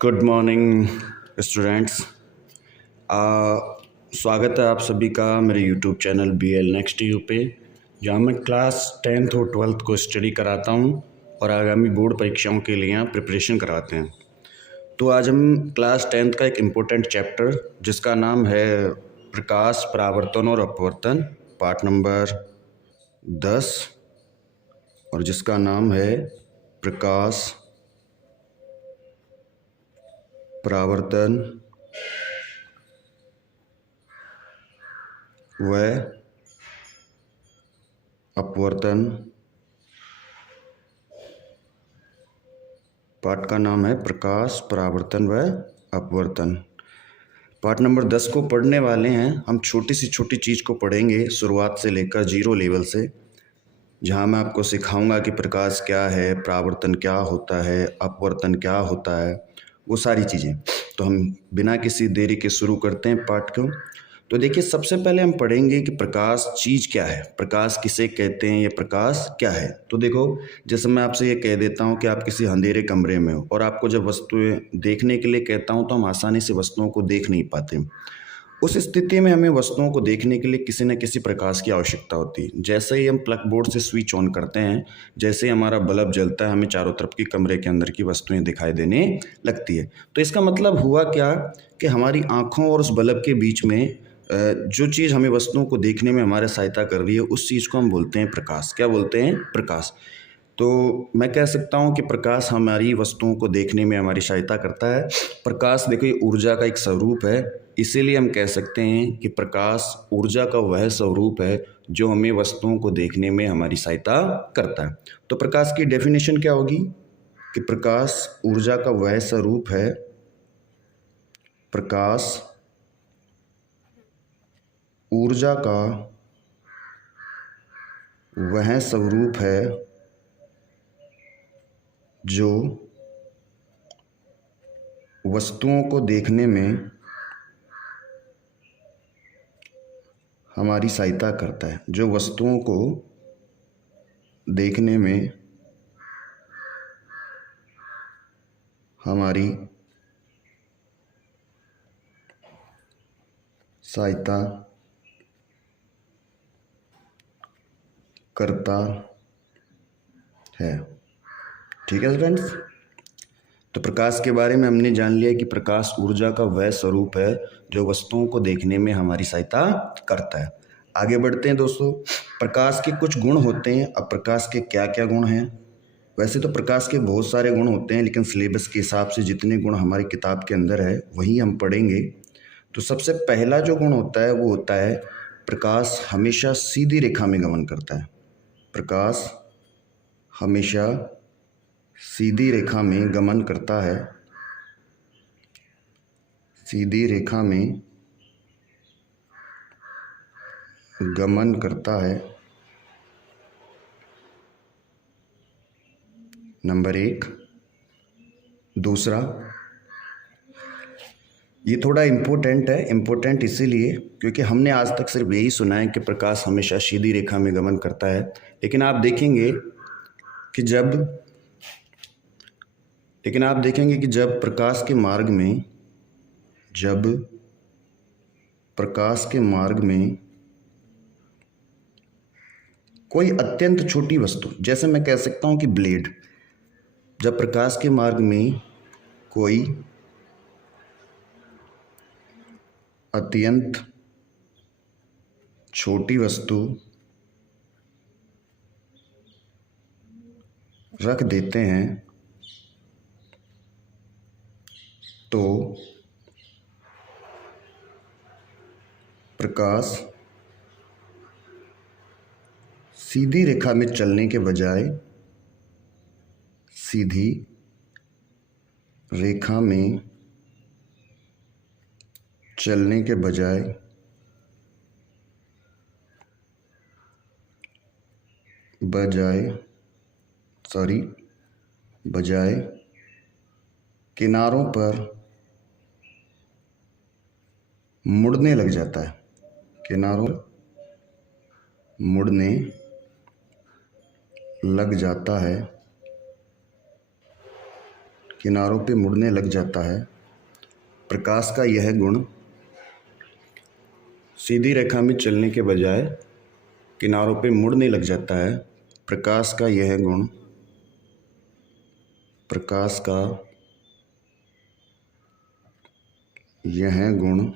Good morning students. स्वागत है आप सभी का मेरे YouTube channel BL next you पे, जहाँ मैं क्लास 10th और 12th को स्टडी कराता हूँ और आगामी बोर्ड परीक्षाओं के लिए यहाँ प्रिपरेशन कराते हैं। तो आज हम क्लास 10th का एक इम्पोर्टेंट चैप्टर जिसका नाम है प्रकाश, परावर्तन और अपवर्तन, पार्ट नंबर 10, और जिसका नाम है प्रकाश, परावर्तन व अपवर्तन। पाठ का नाम है प्रकाश, परावर्तन व अपवर्तन। पाठ नंबर 10 को पढ़ने वाले हैं हम। छोटी सी छोटी चीज़ को पढ़ेंगे शुरुआत से लेकर 0 लेवल से, जहां मैं आपको सिखाऊंगा कि प्रकाश क्या है, परावर्तन क्या होता है, अपवर्तन क्या होता है, वो सारी चीज़ें। तो हम बिना किसी देरी के शुरू करते हैं पाठ को। तो देखिए, सबसे पहले हम पढ़ेंगे कि प्रकाश चीज़ क्या है, प्रकाश किसे कहते हैं, ये प्रकाश क्या है। तो देखो, जैसे मैं आपसे ये कह देता हूँ कि आप किसी अंधेरे कमरे में हो और आपको जब वस्तुएं देखने के लिए कहता हूँ तो हम आसानी से वस्तुओं को देख नहीं पाते। उस स्थिति में हमें वस्तुओं को देखने के लिए किसी न किसी प्रकाश की आवश्यकता होती है। जैसे ही हम प्लग बोर्ड से स्विच ऑन करते हैं, जैसे ही हमारा बल्ब जलता है, हमें चारों तरफ की कमरे के अंदर की वस्तुएं दिखाई देने लगती है। तो इसका मतलब हुआ क्या कि हमारी आँखों और उस बल्ब के बीच में जो चीज़ हमें वस्तुओं को देखने में हमारी सहायता कर रही है, उस चीज़ को हम बोलते हैं प्रकाश। क्या बोलते हैं? प्रकाश। तो मैं कह सकता हूँ कि प्रकाश हमारी वस्तुओं को देखने में हमारी सहायता करता है। प्रकाश देखो, ये ऊर्जा का एक स्वरूप है, इसीलिए हम कह सकते हैं कि प्रकाश ऊर्जा का वह स्वरूप है जो हमें वस्तुओं को देखने में हमारी सहायता करता है। तो प्रकाश की डेफिनेशन क्या होगी कि प्रकाश ऊर्जा का वह स्वरूप है, प्रकाश ऊर्जा का वह स्वरूप है जो वस्तुओं को देखने में हमारी सहायता करता है, जो वस्तुओं को देखने में हमारी सहायता करता है। ठीक है फ्रेंड्स, तो प्रकाश के बारे में हमने जान लिया कि प्रकाश ऊर्जा का वह स्वरूप है जो वस्तुओं को देखने में हमारी सहायता करता है। आगे बढ़ते हैं दोस्तों। प्रकाश के कुछ गुण होते हैं। अब प्रकाश के क्या क्या गुण हैं? वैसे तो प्रकाश के बहुत सारे गुण होते हैं, लेकिन सिलेबस के हिसाब से जितने गुण हमारी किताब के अंदर है वही हम पढ़ेंगे। तो सबसे पहला जो गुण होता है वो होता है प्रकाश हमेशा सीधी रेखा में गमन करता है। प्रकाश हमेशा सीधी रेखा में गमन करता है, सीधी रेखा में गमन करता है। नंबर 1। दूसरा, ये थोड़ा इम्पोर्टेंट है। इम्पोर्टेंट इसीलिए क्योंकि हमने आज तक सिर्फ यही सुना है कि प्रकाश हमेशा सीधी रेखा में गमन करता है, लेकिन आप देखेंगे कि जब प्रकाश के मार्ग में कोई अत्यंत छोटी वस्तु, जैसे मैं कह सकता हूँ कि ब्लेड, जब प्रकाश के मार्ग में कोई अत्यंत छोटी वस्तु रख देते हैं तो प्रकाश सीधी रेखा में चलने के बजाय सीधी रेखा में चलने के बजाय किनारों पर मुड़ने लग जाता है। किनारों मुड़ने लग जाता है। किनारों पे मुड़ने लग जाता है। प्रकाश का यह गुण सीधी रेखा में चलने के बजाय किनारों पे मुड़ने लग जाता है। प्रकाश का यह गुण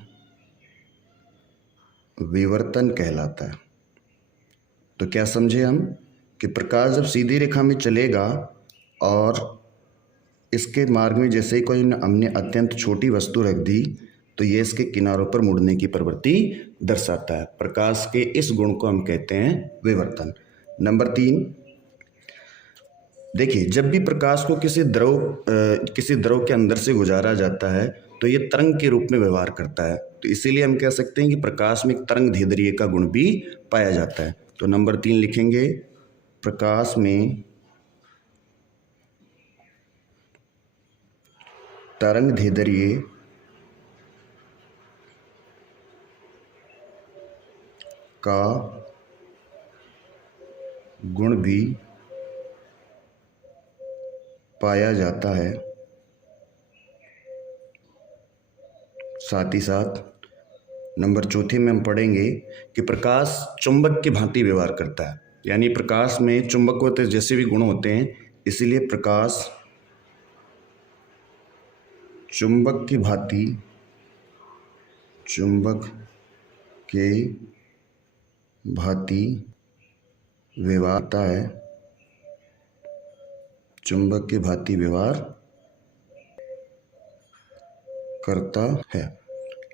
विवर्तन कहलाता है। तो क्या समझे हम कि प्रकाश जब सीधी रेखा में चलेगा और इसके मार्ग में जैसे ही कोई हमने अत्यंत छोटी वस्तु रख दी तो ये इसके किनारों पर मुड़ने की प्रवृत्ति दर्शाता है। प्रकाश के इस गुण को हम कहते हैं विवर्तन। नंबर 3, देखिए जब भी प्रकाश को किसी द्रव के अंदर से गुजारा जाता है तो ये तरंग के रूप में व्यवहार करता है। तो इसीलिए हम कह सकते हैं कि प्रकाश में एक तरंग दैर्ध्य का गुण भी पाया जाता है। तो नंबर 3 लिखेंगे, प्रकाश में तरंग दैर्ध्य का गुण भी पाया जाता है। साथ ही साथ नंबर 4 में हम पढ़ेंगे कि प्रकाश चुंबक की भांति व्यवहार करता है। यानी प्रकाश में चुंबकत्व जैसे भी गुण होते हैं, इसलिए प्रकाश चुंबक के भांति व्यवहार करता है।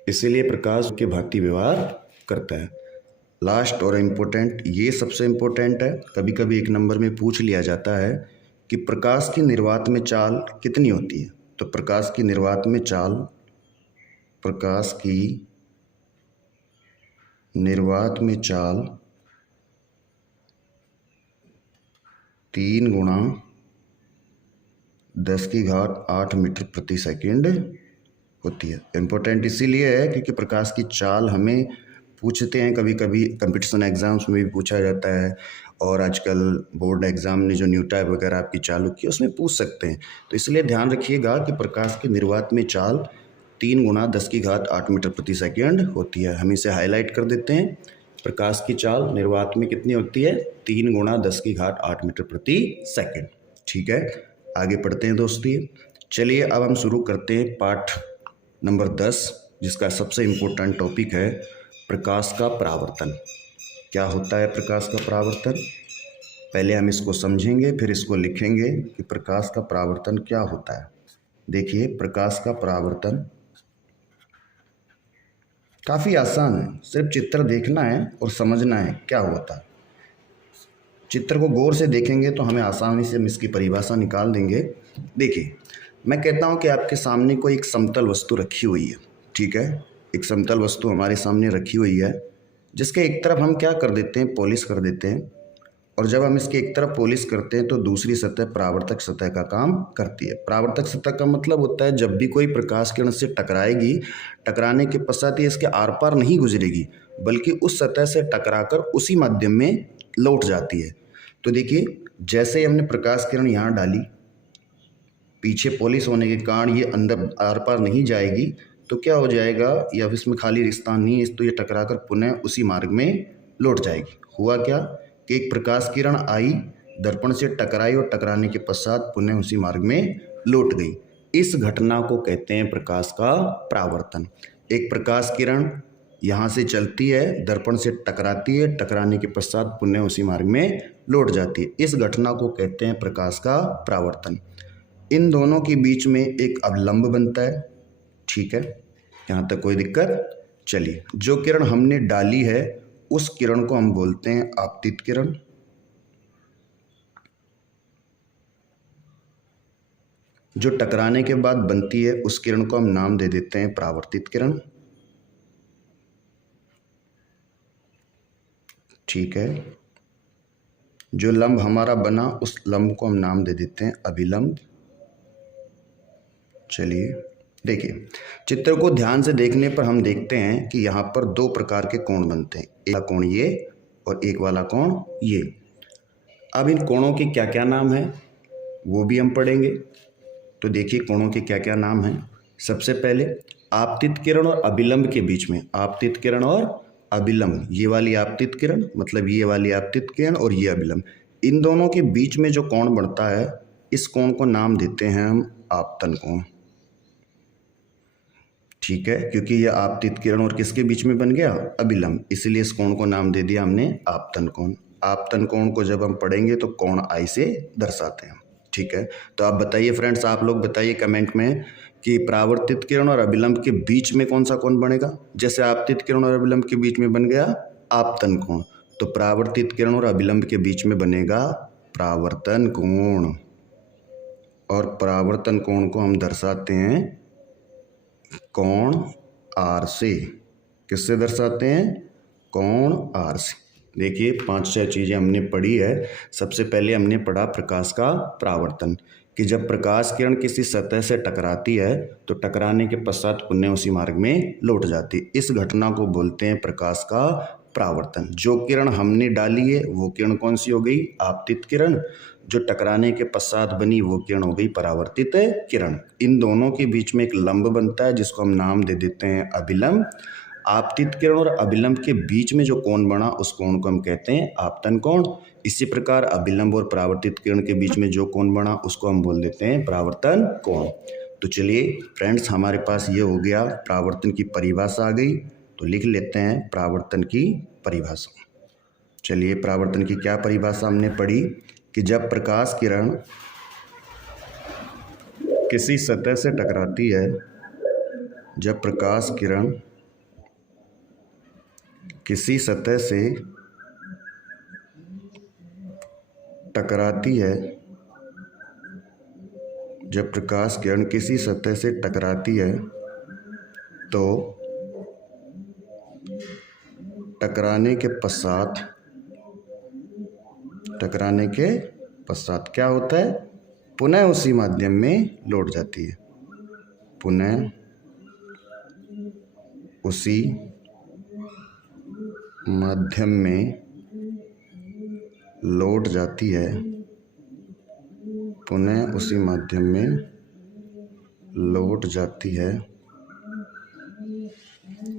इसीलिए प्रकाश के भांति व्यवहार करता है। लास्ट और इम्पोर्टेंट, ये सबसे इम्पोर्टेंट है, कभी कभी 1 नंबर में पूछ लिया जाता है कि प्रकाश की निर्वात में चाल कितनी होती है। तो प्रकाश की निर्वात में चाल 3 गुणा 10⁸ मीटर प्रति सेकंड होती है। इम्पोर्टेंट इसीलिए है क्योंकि प्रकाश की चाल हमें पूछते हैं, कभी कभी कंपटीशन एग्जाम्स में भी पूछा जाता है, और आजकल बोर्ड एग्जाम ने जो न्यू टाइप वगैरह आपकी चालू की उसमें पूछ सकते हैं। तो इसलिए ध्यान रखिएगा कि प्रकाश की निर्वात में चाल 3 गुणा 10⁸ मीटर प्रति सेकंड होती है। हम इसे हाईलाइट कर देते हैं। प्रकाश की चाल निर्वात में कितनी होती है? 3 गुणा 10⁸ मीटर प्रति सेकंड। ठीक है, आगे पढ़ते हैं दोस्ती। चलिए अब हम शुरू करते हैं पाठ नंबर 10, जिसका सबसे इम्पोर्टेंट टॉपिक है प्रकाश का परावर्तन। क्या होता है प्रकाश का परावर्तन? पहले हम इसको समझेंगे, फिर इसको लिखेंगे कि प्रकाश का परावर्तन क्या होता है। देखिए, प्रकाश का परावर्तन काफ़ी आसान है, सिर्फ चित्र देखना है और समझना है क्या होता है। चित्र को गौर से देखेंगे तो हमें आसानी से हम इसकी परिभाषा निकाल देंगे। देखिए, मैं कहता हूँ कि आपके सामने कोई एक समतल वस्तु रखी हुई है। ठीक है, एक समतल वस्तु हमारे सामने रखी हुई है, जिसके एक तरफ हम क्या कर देते हैं? पॉलिश कर देते हैं। और जब हम इसके एक तरफ पॉलिश करते हैं तो दूसरी सतह परावर्तक सतह का काम करती है। परावर्तक सतह का मतलब होता है जब भी कोई प्रकाश किरण से टकराएगी, टकराने के पश्चात ये इसके आर पार नहीं गुजरेगी, बल्कि उस सतह से टकराकर उसी माध्यम में लौट जाती है। तो देखिए, जैसे ही हमने प्रकाश किरण यहाँ डाली, पीछे पॉलिश होने के कारण ये अंदर आर पार नहीं जाएगी, तो क्या हो जाएगा? या इसमें खाली स्थान नहीं है, तो ये टकराकर पुनः उसी मार्ग में लौट जाएगी। हुआ क्या कि एक प्रकाश किरण आई, दर्पण से टकराई और टकराने के पश्चात पुनः उसी मार्ग में लौट गई। इस घटना को कहते हैं प्रकाश का परावर्तन। एक प्रकाश किरण यहाँ से चलती है, दर्पण से टकराती है, टकराने के पश्चात पुनः उसी मार्ग में लौट जाती है। इस घटना को कहते हैं प्रकाश का परावर्तन। इन दोनों के बीच में एक अवलंब बनता है। ठीक है, यहाँ तक कोई दिक्कत? चलिए, जो किरण हमने डाली है उस किरण को हम बोलते हैं आपतित किरण। जो टकराने के बाद बनती है उस किरण को हम नाम दे देते हैं परावर्तित किरण। ठीक है, जो लंब हमारा बना उस लंब को हम नाम दे देते हैं अभिलंब। चलिए देखिए, चित्र को ध्यान से देखने पर हम देखते हैं कि यहाँ पर 2 प्रकार के कोण बनते हैं, एक वाला कोण ये और एक वाला कोण ये। अब इन कोणों के क्या क्या नाम है वो भी हम पढ़ेंगे। तो देखिए कोणों के क्या क्या नाम हैं। सबसे पहले आपतित किरण और अभिलंब के बीच में, आपतित किरण और अभिलंब, ये वाली आपतित किरण मतलब ये वाली आपतित किरण और ये अभिलंब, इन दोनों के बीच में जो कोण बनता है इस कोण को नाम देते हैं हम आपतन कोण। ठीक है, क्योंकि ये आपतित किरण और किसके बीच में बन गया, अभिलंब, इसलिए इस कोण को नाम दे दिया हमने आपतन कोण। आपतन कोण को जब हम पढ़ेंगे तो कोण आई से दर्शाते हैं। ठीक है, तो आप बताइए फ्रेंड्स, आप लोग बताइए कमेंट में कि परावर्तित किरण और अभिलंब के बीच में कौन सा कोण बनेगा। जैसे आपतित किरण और अभिलंब के बीच में बन गया आपतन कोण, तो परावर्तित किरण और अभिलंब के बीच में बनेगा परावर्तन कोण। और परावर्तन कोण को हम दर्शाते हैं कोण आर से। किससे दर्शाते हैं, कोण आर से। देखिए 5-6 चीज़ें हमने पढ़ी है। सबसे पहले हमने पढ़ा प्रकाश का परावर्तन, कि जब प्रकाश किरण किसी सतह से टकराती है तो टकराने के पश्चात पुनः उसी मार्ग में लौट जाती है। इस घटना को बोलते हैं प्रकाश का परावर्तन। जो किरण हमने डाली है वो किरण कौन सी हो गई, आपतित किरण। जो टकराने के पश्चात बनी वो किरण हो गई परावर्तित किरण। इन दोनों के बीच में एक लंब बनता है जिसको हम नाम दे देते हैं अभिलंब। आपतित किरण और अभिलंब के बीच में जो कोण बना उस कोण को हम कहते हैं आपतन कोण। इसी प्रकार अभिलंब और परावर्तित किरण के बीच में जो कोण बना उसको हम बोल देते हैं परावर्तन कोण। तो चलिए फ्रेंड्स, हमारे पास ये हो गया, परावर्तन की परिभाषा आ गई। तो लिख लेते हैं परावर्तन की परिभाषा। चलिए, परावर्तन की क्या परिभाषा हमने पढ़ी कि जब प्रकाश किरण किसी सतह से टकराती है, जब प्रकाश किरण किसी सतह से टकराती है, जब प्रकाश किरण किसी सतह से टकराती है तो टकराने के पश्चात क्या होता है, पुनः उसी माध्यम में लौट जाती है, पुनः उसी माध्यम में लौट जाती है, पुनः उसी माध्यम में लौट जाती है।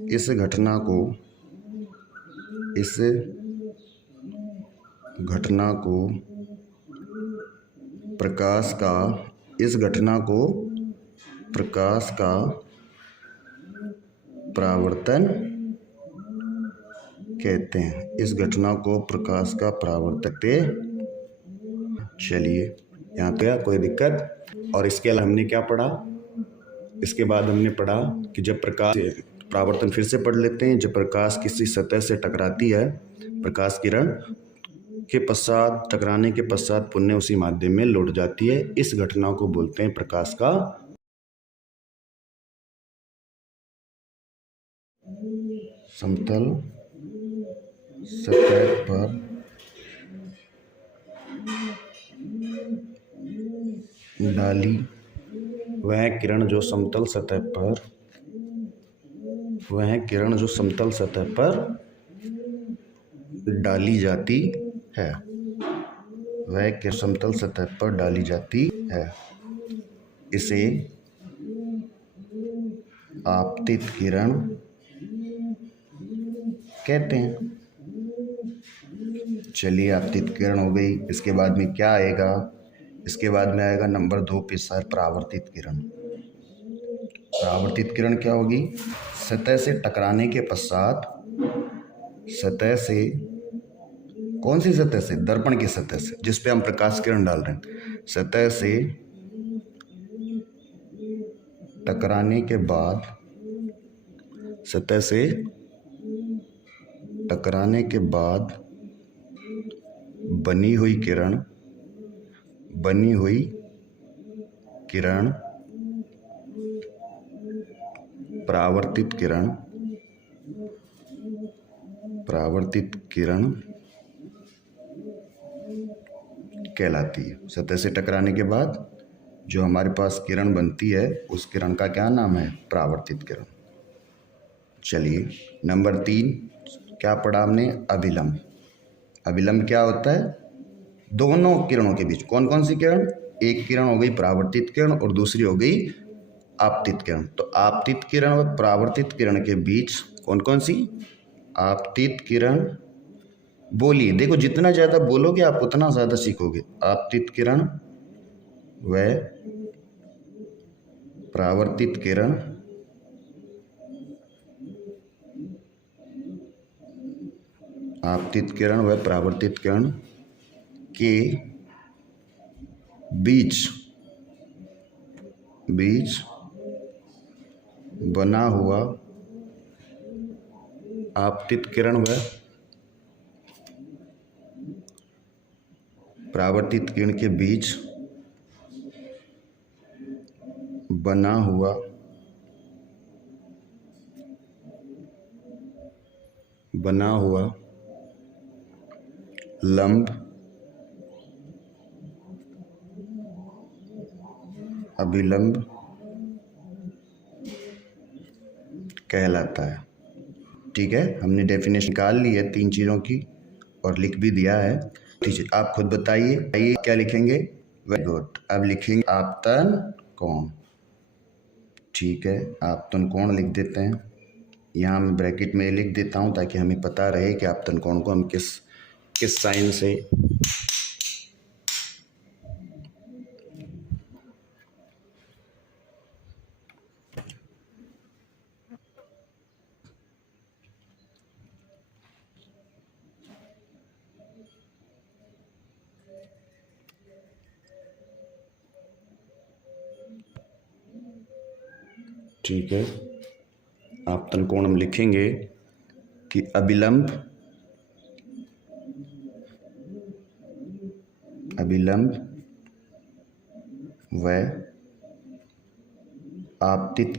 इस घटना को प्रकाश का परावर्तन कहते हैं। इस घटना को प्रकाश का परावर्तन कहते हैं। चलिए, यहाँ पे कोई दिक्कत। और इसके अलावा हमने क्या पढ़ा, इसके बाद हमने पढ़ा कि जब प्रकाश, परावर्तन फिर से पढ़ लेते हैं। जब प्रकाश किसी सतह से टकराती है, प्रकाश किरण के पश्चात, टकराने के पश्चात पुनः उसी माध्यम में लौट जाती है, इस घटना को बोलते हैं प्रकाश का समतल सतह पर डाली वह किरण जो समतल सतह पर डाली जाती है, वह समतल सतह पर डाली जाती है, इसे आपतित किरण कहते हैं। चलिए, आपतित किरण हो गई। इसके बाद में क्या आएगा, इसके बाद में आएगा नंबर 2 पे सर, परावर्तित किरण। परावर्तित किरण क्या होगी, सतह से टकराने के पश्चात, सतह से, कौन सी सतह से, दर्पण की सतह से जिस पे हम प्रकाश किरण डाल रहे हैं, सतह से टकराने के बाद बनी हुई किरण परावर्तित किरण कहलाती है। सतह से टकराने के बाद जो हमारे पास किरण बनती है उस किरण का क्या नाम है, परावर्तित किरण। चलिए, नंबर 3 क्या पढ़ा हमने, अभिलंब। अभिलंब क्या होता है, दोनों किरणों के बीच, कौन कौन सी किरण, एक किरण हो गई परावर्तित किरण और दूसरी हो गई आपतित किरण। तो आपतित किरण और परावर्तित किरण के बीच कौन कौन सी? आपतित किरण, बोलिए, देखो जितना ज़्यादा बोलोगे आप उतना ज़्यादा सीखोगे। आपतित किरण व परावर्तित किरण आपतित किरण व परावर्तित किरण के बीच बना हुआ आपतित किरण व परावर्तित किरण के बीच बना हुआ लंब अभिलंब कहलाता है। ठीक है, हमने डेफिनेशन निकाल ली है 3 चीज़ों की और लिख भी दिया है। ठीक है, आप खुद बताइए क्या लिखेंगे? वेरी गुड, अब लिखेंगे आपतन कोण। ठीक है, आपतन कोण लिख देते हैं। यहाँ मैं ब्रैकेट में लिख देता हूँ ताकि हमें पता रहे कि आपतन कोण को हम किस साइन से ठीक है, आपतन कोण हम लिखेंगे कि अभिलंब व आपतित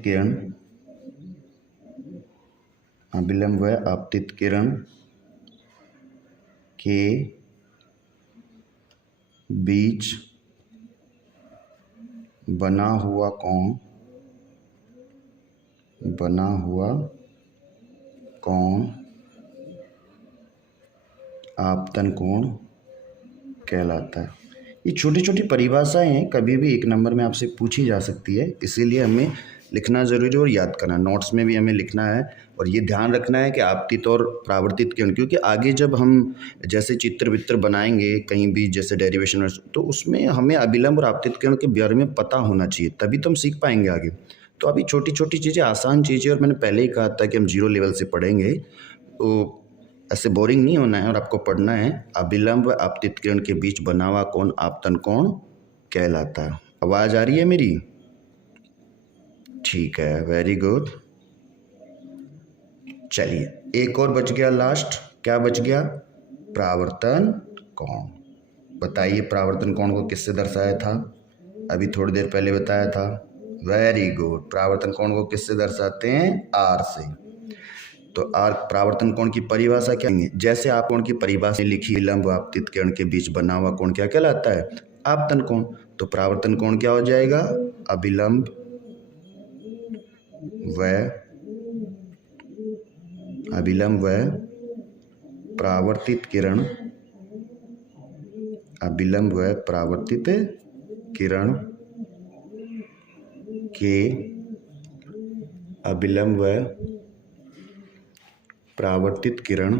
किरण के बीच बना हुआ कोण आपतन कोण कहलाता है। ये छोटी छोटी परिभाषाएं हैं, कभी भी 1 नंबर में आपसे पूछी जा सकती है, इसीलिए हमें लिखना ज़रूरी है और याद करना। नोट्स में भी हमें लिखना है और ये ध्यान रखना है कि आपतित और परावर्तित किरण, क्योंकि आगे जब हम जैसे चित्र वित्र बनाएंगे कहीं भी, जैसे डेरिवेशन, तो उसमें हमें अभिलंब और आपतित किरण के बारे में पता होना चाहिए, तभी तो हम सीख पाएंगे आगे। तो अभी छोटी छोटी चीज़ें, आसान चीज़ें, और मैंने पहले ही कहा था कि हम 0 लेवल से पढ़ेंगे, तो ऐसे बोरिंग नहीं होना है और आपको पढ़ना है। अभिलंब व आपतित किरण के बीच बना हुआ कोण आपतन कोण कहलाता है। आवाज़ आ रही है मेरी? ठीक है, वेरी गुड। चलिए, एक और बच गया लास्ट। क्या बच गया? परावर्तन कोण। बताइए परावर्तन कोण को किससे दर्शाया था? अभी थोड़ी देर पहले बताया था। वेरी गुड, परावर्तन कोण को किससे दर्शाते हैं? आर से। तो आर परावर्तन कोण की परिभाषा क्या है? जैसे आप कोण की परिभाषा लिखी, लंब आपतित किरण के बीच बना हुआ कोण क्या कहलाता है? आपतन कोण। तो परावर्तन कोण क्या हो जाएगा? अभिलंब व परावर्तित किरण के अभिलंब व परावर्तित किरण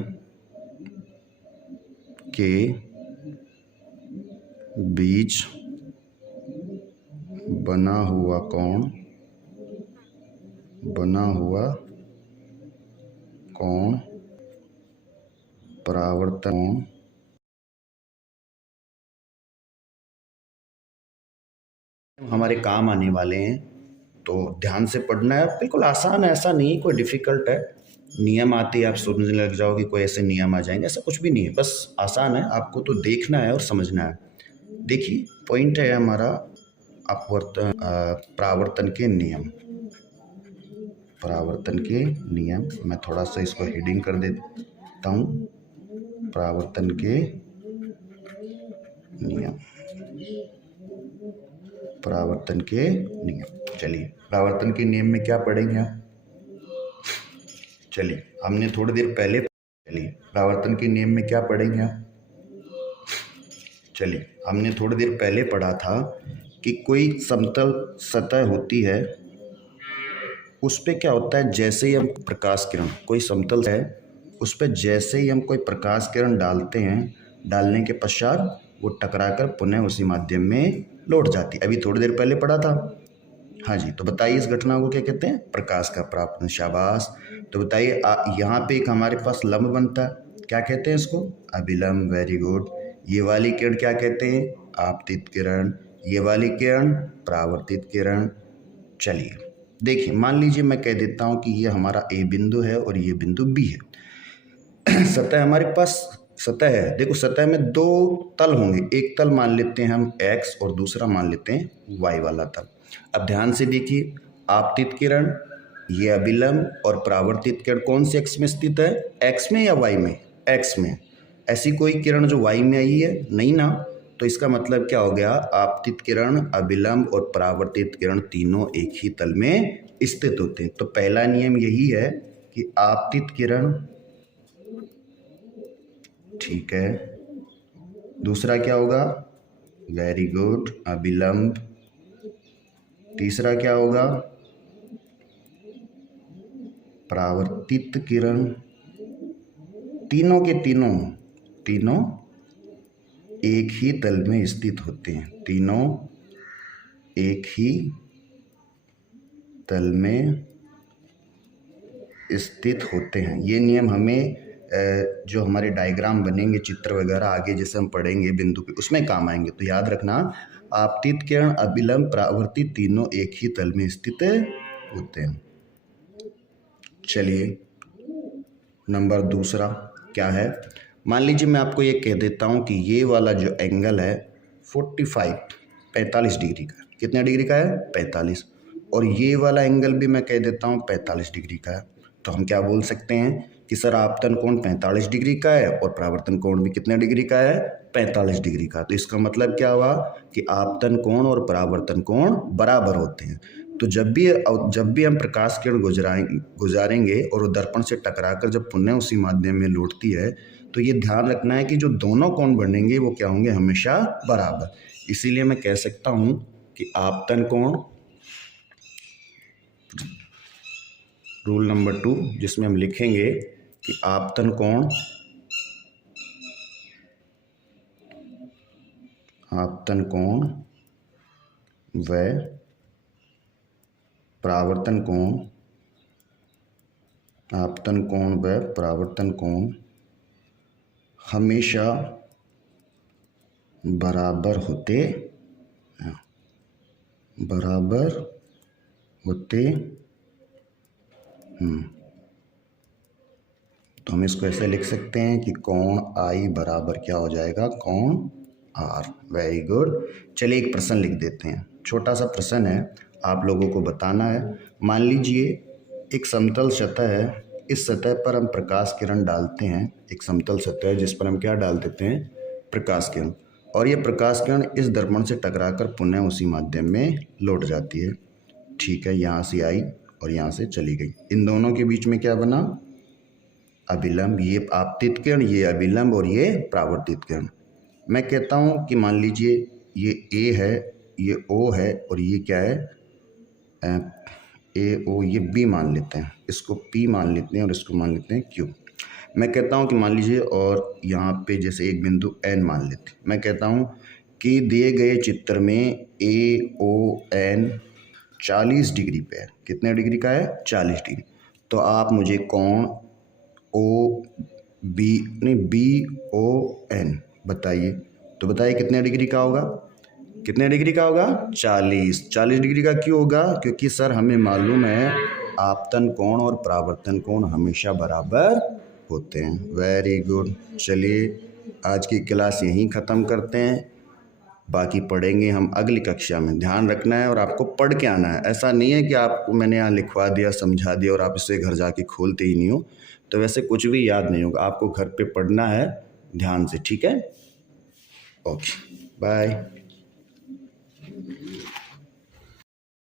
के बीच बना हुआ कोण परावर्तन हमारे काम आने वाले हैं, तो ध्यान से पढ़ना है। बिल्कुल आसान है, ऐसा नहीं कोई डिफ़िकल्ट है। नियम आते ही आप सोचने लग जाओगे कोई ऐसे नियम आ जाएंगे, ऐसा कुछ भी नहीं है, बस आसान है। आपको तो देखना है और समझना है। देखिए, पॉइंट है हमारा परावर्तन के नियम। मैं थोड़ा सा इसको हेडिंग कर देता हूँ। परावर्तन के नियम। चलिए, परावर्तन के नियम में क्या पढ़ेंगे आप? चलिए, हमने थोड़ी देर पहले परावर्तन के नियम में क्या पढ़ेंगे आप? चलिए, हमने थोड़ी देर पहले पढ़ा था कि कोई समतल सतह होती है, उस पर क्या होता है, जैसे ही हम प्रकाश किरण, कोई समतल है उस पर जैसे ही हम कोई प्रकाश किरण डालते हैं, डालने के पश्चात वो टकराकर पुनः उसी माध्यम में लौट जाती है। अभी थोड़ी देर पहले पढ़ा था। हाँ जी, तो बताइए इस घटना को क्या कहते हैं? प्रकाश का प्रापन। शाबाश। तो बताइए यहाँ पे एक हमारे पास लंब बनता है, क्या कहते हैं इसको? अभिलंब। Very good. ये वाली किरण क्या कहते हैं? आपतित किरण। ये वाली किरण परावर्तित किरण। चलिए देखिए, मान लीजिए मैं कह देता हूँ कि ये हमारा ए बिंदु है और ये बिंदु बी है। सतह हमारे पास सतह है। देखो सतह में दो तल होंगे, एक तल मान लेते हैं हम एक्स और दूसरा मान लेते हैं वाई वाला तल। अब ध्यान से देखिए, आपतित किरण, ये अभिलंब और परावर्तित किरण कौन से एक्स में स्थित है? एक्स में या वाई में? एक्स में। ऐसी कोई किरण जो वाई में आई है? नहीं ना। तो इसका मतलब क्या हो गया? आपतित किरण, अभिलंब और परावर्तित किरण तीनों एक ही तल में स्थित होते हैं। तो पहला नियम यही है कि आपतित किरण, ठीक है, दूसरा क्या होगा? वेरी गुड, अभिलंब। तीसरा क्या होगा? परावर्तित किरण। तीनों के तीनों एक ही तल में स्थित होते हैं, तीनों एक ही तल में स्थित होते हैं। ये नियम हमें जो हमारे डायग्राम बनेंगे, चित्र वगैरह आगे जैसे हम पढ़ेंगे बिंदु पे, उसमें काम आएंगे। तो याद रखना, आपतित किरण, अभिलंब, परावर्तित तीनों एक ही तल में स्थित होते हैं। चलिए नंबर दूसरा क्या है? मान लीजिए मैं आपको ये कह देता हूँ कि ये वाला जो एंगल है 45 डिग्री का। कितने डिग्री का है? 45। और ये वाला एंगल भी मैं कह देता हूँ 45 डिग्री का है। तो हम क्या बोल सकते हैं कि सर आपतन कोण 45 डिग्री का है और परावर्तन कोण भी कितने डिग्री का है? 45 डिग्री का। तो इसका मतलब क्या हुआ कि आपतन कोण और परावर्तन कोण बराबर होते हैं। तो जब भी हम प्रकाश किरण गुजारेंगे और वो दर्पण से टकराकर जब पुनः उसी माध्यम में लौटती है, तो ये ध्यान रखना है कि जो दोनों कोण बनेंगे वो क्या होंगे? हमेशा बराबर। इसीलिए मैं कह सकता हूँ कि आपतन कोण, रूल नंबर 2, जिसमें हम लिखेंगे कि आपतन कोण व परावर्तन कोण हमेशा बराबर होते तो हम इसको ऐसे लिख सकते हैं कि कोण आई बराबर क्या हो जाएगा? कोण आर। Very good. चलिए एक प्रश्न लिख देते हैं, छोटा सा प्रश्न है, आप लोगों को बताना है। मान लीजिए एक समतल सतह है, इस सतह पर हम प्रकाश किरण डालते हैं। एक समतल सतह है जिस पर हम क्या डाल देते हैं? प्रकाश किरण। और ये प्रकाश किरण इस दर्पण से टकराकर पुनः उसी माध्यम में लौट जाती है। ठीक है, यहाँ से आई और यहाँ से चली गई। इन दोनों के बीच में क्या बना? अभिलंब। ये आपतित किरण, ये अभिलंब और ये परावर्तित किरण। मैं कहता हूँ कि मान लीजिए ये ए है, ये ओ है और ये क्या है? ए ओ, ये बी मान लेते हैं, इसको पी मान लेते हैं और इसको मान लेते हैं क्यू। मैं कहता हूँ कि मान लीजिए, और यहाँ पे जैसे एक बिंदु एन मान लेते हैं। मैं कहता हूँ कि दिए गए चित्र में ए ओ एन 40 डिग्री पे है। कितने डिग्री का है? 40 डिग्री। तो आप मुझे कोण बी ओ एन बताइए। तो बताइए कितने डिग्री का होगा? कितने डिग्री का होगा? 40 डिग्री का क्यों होगा? क्योंकि सर हमें मालूम है आपतन कोण और परावर्तन कोण हमेशा बराबर होते हैं। Very good. चलिए आज की क्लास यहीं ख़त्म करते हैं, बाकी पढ़ेंगे हम अगली कक्षा में। ध्यान रखना है और आपको पढ़ के आना है। ऐसा नहीं है कि आपको मैंने यहाँ लिखवा दिया, समझा दिया और आप इसे घर जाके खोलते ही नहीं हो, तो वैसे कुछ भी याद नहीं होगा। आपको घर पे पढ़ना है ध्यान से, ठीक है? Okay, bye.